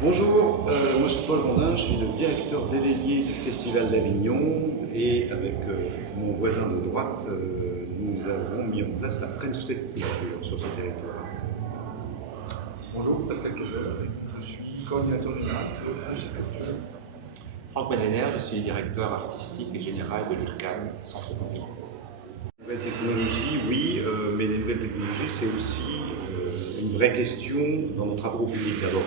Bonjour, moi je suis Paul Rondin, je suis le directeur délégué du Festival d'Avignon et avec mon voisin de droite, nous avons mis en place la French Tech Culture sur ce territoire. Bonjour, Pascal Cazel, je suis coordinateur général de French Tech Culture. Franck Madener, je suis directeur artistique et général de l'IRCAM, Centre Pompidou. Les nouvelles technologies, oui, mais les nouvelles technologies, c'est aussi une vraie question dans nos travaux publics d'abord.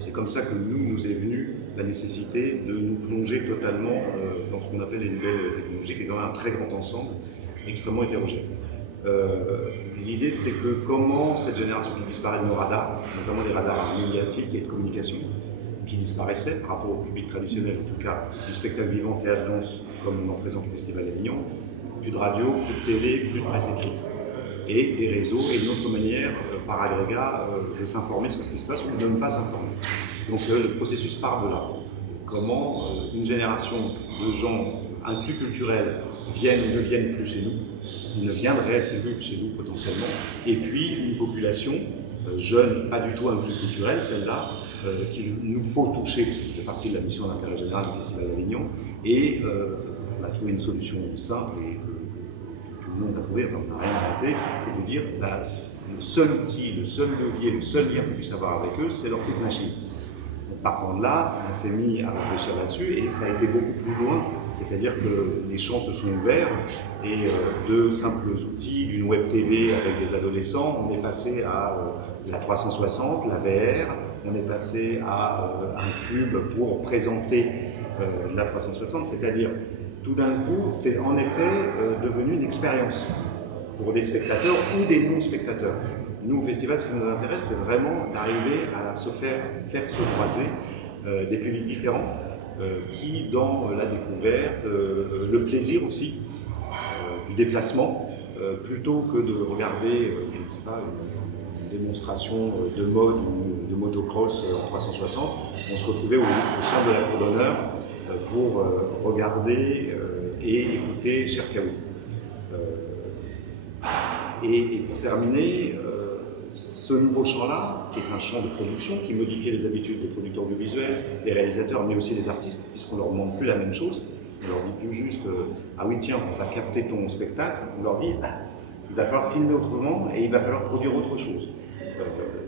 C'est comme ça que nous est venue la nécessité de nous plonger totalement dans ce qu'on appelle les nouvelles technologies, qui est dans un très grand ensemble, extrêmement hétérogène. L'idée, c'est que comment cette génération qui disparaît de nos radars, notamment les radars médiatiques et de communication, qui disparaissaient par rapport au public traditionnel, en tout cas du spectacle vivant, théâtre, danse, comme on en présente le Festival d'Avignon, plus de radio, plus de télé, plus de presse écrite. Et des réseaux et une autre manière, par agrégat, de s'informer sur ce qui se passe ou de ne pas s'informer. Donc le processus part de là. Comment une génération de gens inclus culturels viennent ou ne viennent plus chez nous, ils ne viendraient plus chez nous potentiellement, et puis une population jeune, pas du tout inclus culturelle, celle-là, qu'il nous faut toucher, parce que c'est partie de la mission d'intérêt général du Festival d'Avignon, et on a trouvé une solution simple et tout le monde a trouvé, enfin, on n'a rien inventé, c'est de dire le seul outil, le seul levier, le seul lien qu'on puisse avoir avec eux, c'est leur petite machine. Donc, partant de là, on s'est mis à réfléchir là-dessus et ça a été beaucoup plus loin, c'est-à-dire que les champs se sont ouverts et de simples outils, d'une web TV avec des adolescents, on est passé à la 360, la VR, on est passé à un cube pour présenter la 360, c'est-à-dire tout d'un coup, c'est en effet devenu une expérience pour des spectateurs ou des non-spectateurs. Nous, au festival, ce qui nous intéresse, c'est vraiment d'arriver à se faire se croiser des publics différents qui, dans la découverte, le plaisir aussi, du déplacement, plutôt que de regarder, je ne sais pas, une démonstration de mode ou de motocross en 360, on se retrouvait au sein de la cour d'honneur pour regarder et écouter Cher Kaoui. Et pour terminer, ce nouveau champ-là, qui est un champ de production, qui modifie les habitudes des producteurs audiovisuels, des réalisateurs, mais aussi des artistes, puisqu'on ne leur demande plus la même chose. On leur dit plus juste ah oui, tiens, on va capter ton spectacle. On leur dit il va falloir filmer autrement et il va falloir produire autre chose.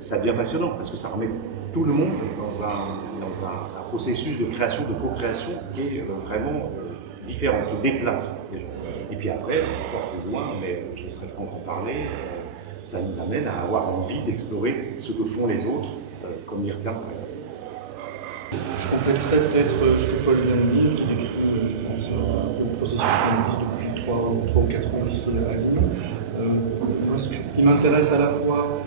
Ça devient passionnant parce que ça remet tout le monde dans un processus de création, de co-création qui est vraiment différent, qui déplace les gens. Et puis après, encore plus loin, mais je laisserai Franck en parler, ça nous amène à avoir envie d'explorer ce que font les autres, comme l'IRCAM. Je compléterai peut-être ce que Paul vient de dire, qui décrit, je pense, un peu le processus qu'on vit depuis 3 ou 4 ans ici à Avignon. Moi, ce qui m'intéresse à la fois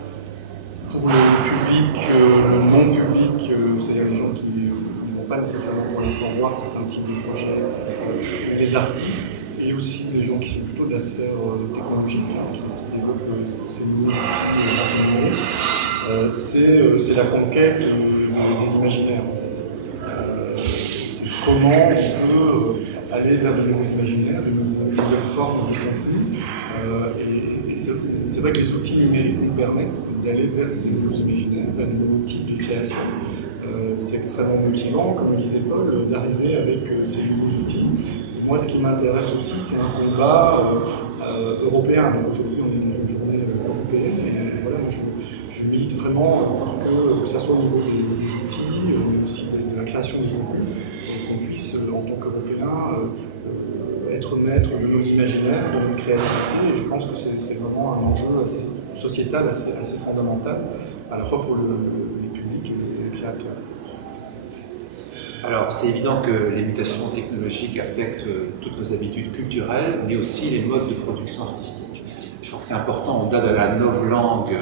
pour le public, le non-public, c'est-à-dire les gens qui ne vont pas nécessairement pour l'instant voir certains types de projets, les artistes, et aussi les gens qui sont plutôt de la sphère technologique, qui développent ces nouveaux outils de renseignement, c'est la conquête des imaginaires. C'est comment on peut aller vers de nouveaux imaginaires, de nouvelles formes de contenu. Et c'est vrai que les outils numériques nous permettent d'aller vers de nouveaux imaginaires, vers de nouveaux types de création. C'est extrêmement motivant, comme le disait Paul, d'arriver avec ces nouveaux outils. Et moi, ce qui m'intéresse aussi, c'est un combat européen. Aujourd'hui, on est dans une journée européenne, et voilà, je milite vraiment pour que ce soit au niveau des outils, mais aussi de la création de contenu, qu'on puisse, en tant qu'Européens, être maître de nos imaginaires, de notre créativité, et je pense que c'est vraiment un enjeu assez sociétal, assez fondamental, à la fois pour les publics et les créateurs. Alors, c'est évident que les mutations technologiques affectent toutes nos habitudes culturelles, mais aussi les modes de production artistique. Je crois que c'est important, au-delà de la novlangue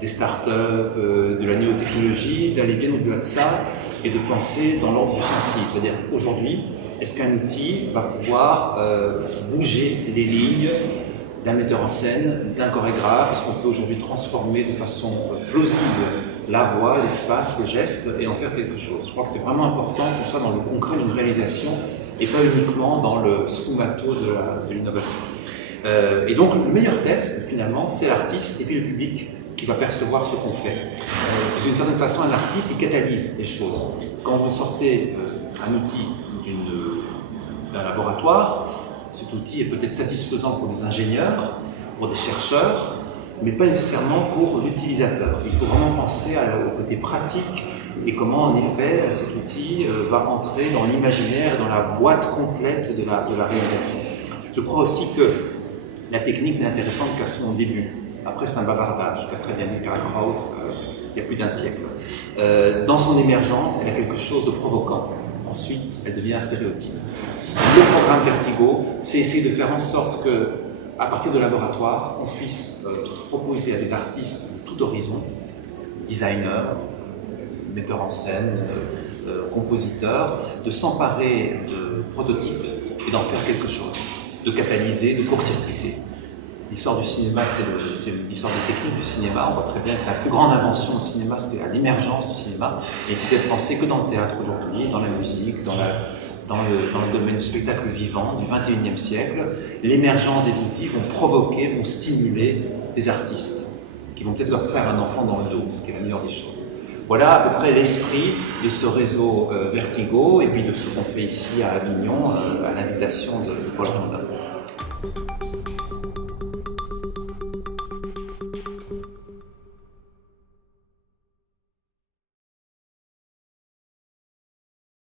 des startups, de la néotechnologie, d'aller bien au-delà de ça et de penser dans l'ordre du sensible. C'est-à-dire, aujourd'hui, est-ce qu'un outil va pouvoir bouger les lignes d'un metteur en scène, d'un chorégraphe? Est-ce qu'on peut aujourd'hui transformer de façon plausible la voix, l'espace, le geste et en faire quelque chose? Je crois que c'est vraiment important qu'on soit dans le concret d'une réalisation et pas uniquement dans le sfumato de l'innovation. Et donc le meilleur test finalement, c'est l'artiste et puis le public qui va percevoir ce qu'on fait. Parce d'une certaine façon, un artiste, il catalyse les choses. Quand vous sortez un outil d'un laboratoire, cet outil est peut-être satisfaisant pour des ingénieurs, pour des chercheurs, mais pas nécessairement pour l'utilisateur. Il faut vraiment penser au côté pratique et comment, en effet, cet outil va entrer dans l'imaginaire, dans la boîte complète de la réalisation. Je crois aussi que la technique n'est intéressante qu'à son début. Après, c'est un bavardage, qu'a très bien dit Karl Kraus il y a plus d'un siècle. Dans son émergence, elle a quelque chose de provoquant. Ensuite, elle devient un stéréotype. Le programme Vertigo, c'est essayer de faire en sorte que, à partir de laboratoire, on puisse proposer à des artistes de tout horizon, designers, metteurs en scène, compositeurs, de s'emparer de prototypes et d'en faire quelque chose, de catalyser, de court-circuiter. L'histoire du cinéma, c'est l'histoire des techniques du cinéma. On voit très bien que la plus grande invention au cinéma, c'était à l'émergence du cinéma. Et il faut peut-être penser que dans le théâtre aujourd'hui, dans la musique, dans le domaine du spectacle vivant du XXIe siècle, l'émergence des outils vont provoquer, vont stimuler des artistes qui vont peut-être leur faire un enfant dans le dos, ce qui est la meilleure des choses. Voilà à peu près l'esprit de ce réseau Vertigo et puis de ce qu'on fait ici à Avignon à l'invitation de Paul Rondin.